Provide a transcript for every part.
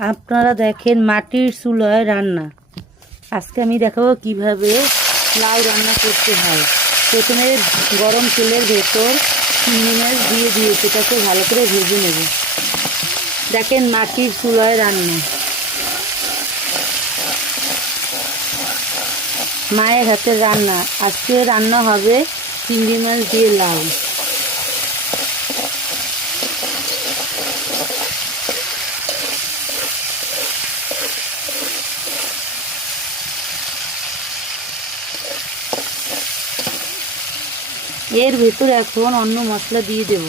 আপনারা দেখেন মাটির চুলায় রান্না। আজকে আমি দেখাবো কীভাবে লাউ রান্না করতে হয়। প্রথমে গরম তেলের ভেতর চিংড়ি মাছ দিয়ে দিয়ে সেটাকে ভালো করে ভেজে নেব। দেখেন মাটির চুলায় রান্না। মায়ের হাতের রান্না। আজকে রান্না হবে চিংড়ি মাছ দিয়ে লাউ। এর ভেতর এখন অন্য মশলা দিয়ে দেব।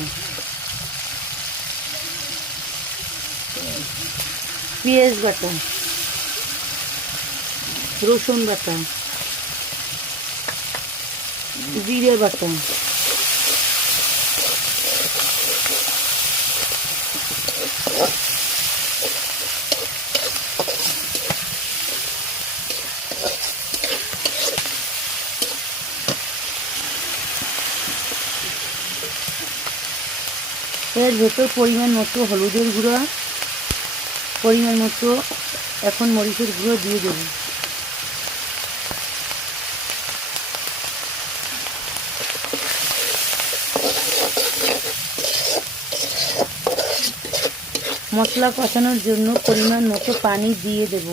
পেঁয়াজ বাটা রসুন বাটা জিরে বাটা এর ভেতর পরিমাণ মতো হলুদের গুঁড়ো, পরিমাণ মতো এখন মরিচের গুঁড়ো দিয়ে দেবো। মশলা কষানোর জন্য পরিমাণ মতো পানি দিয়ে দেব।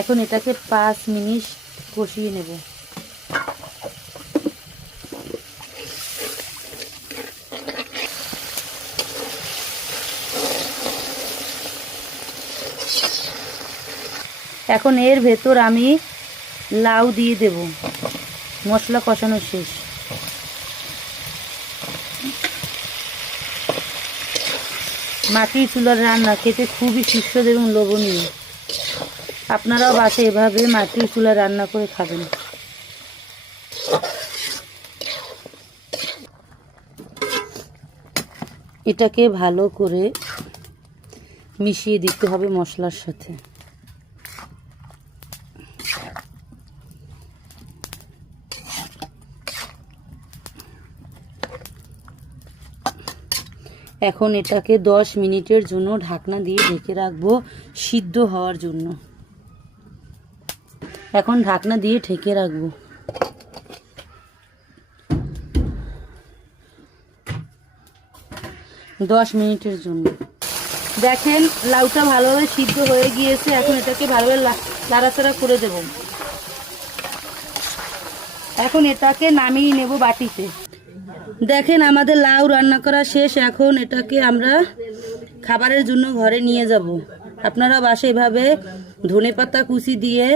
এখন এটাকে পাঁচ মিনিট কষিয়ে নেব। এখন এর ভেতর আমি লাউ দিয়ে দেব। মশলা কষানো শেষ। মাটির চুলার রান্না খেতে খুবই সুস্বাদু এবং লোভনীয়। আপনারাও বাসে এভাবে মাটির চুলা রান্না করে খাবেন। এটাকে ভালো করে মিশিয়ে দিতে হবে মশলার সাথে। এখন এটাকে দশ মিনিটের জন্য ঢাকনা দিয়ে ঢেকে রাখব, সিদ্ধ হওয়ার জন্য। এখন ঢাকনা দিয়ে ঢেকে রাখব। দশ মিনিটের জন্য। দেখেন, লাউটা ভালোভাবে সিদ্ধ হয়ে গিয়েছে, এখন এটাকে ভালোভাবে লাড়াচাড়া করে দেব। এখন এটাকে নামিয়ে নেব বাটিতে। দেখেন, আমাদের লাউ রান্না করা শেষ, এখন এটাকে আমরা খাবারের জন্য ঘরে নিয়ে যাব। আপনারা বাসে এভাবে ধনে পাতা কুচি দিয়ে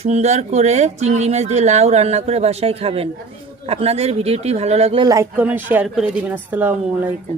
সুন্দর করে চিংড়ি মাছ দিয়ে লাউ রান্না করে বাসায় খাবেন। আপনাদের ভিডিওটি ভালো লাগলে লাইক কমেন্ট শেয়ার করে দিবেন। আসসালামু আলাইকুম।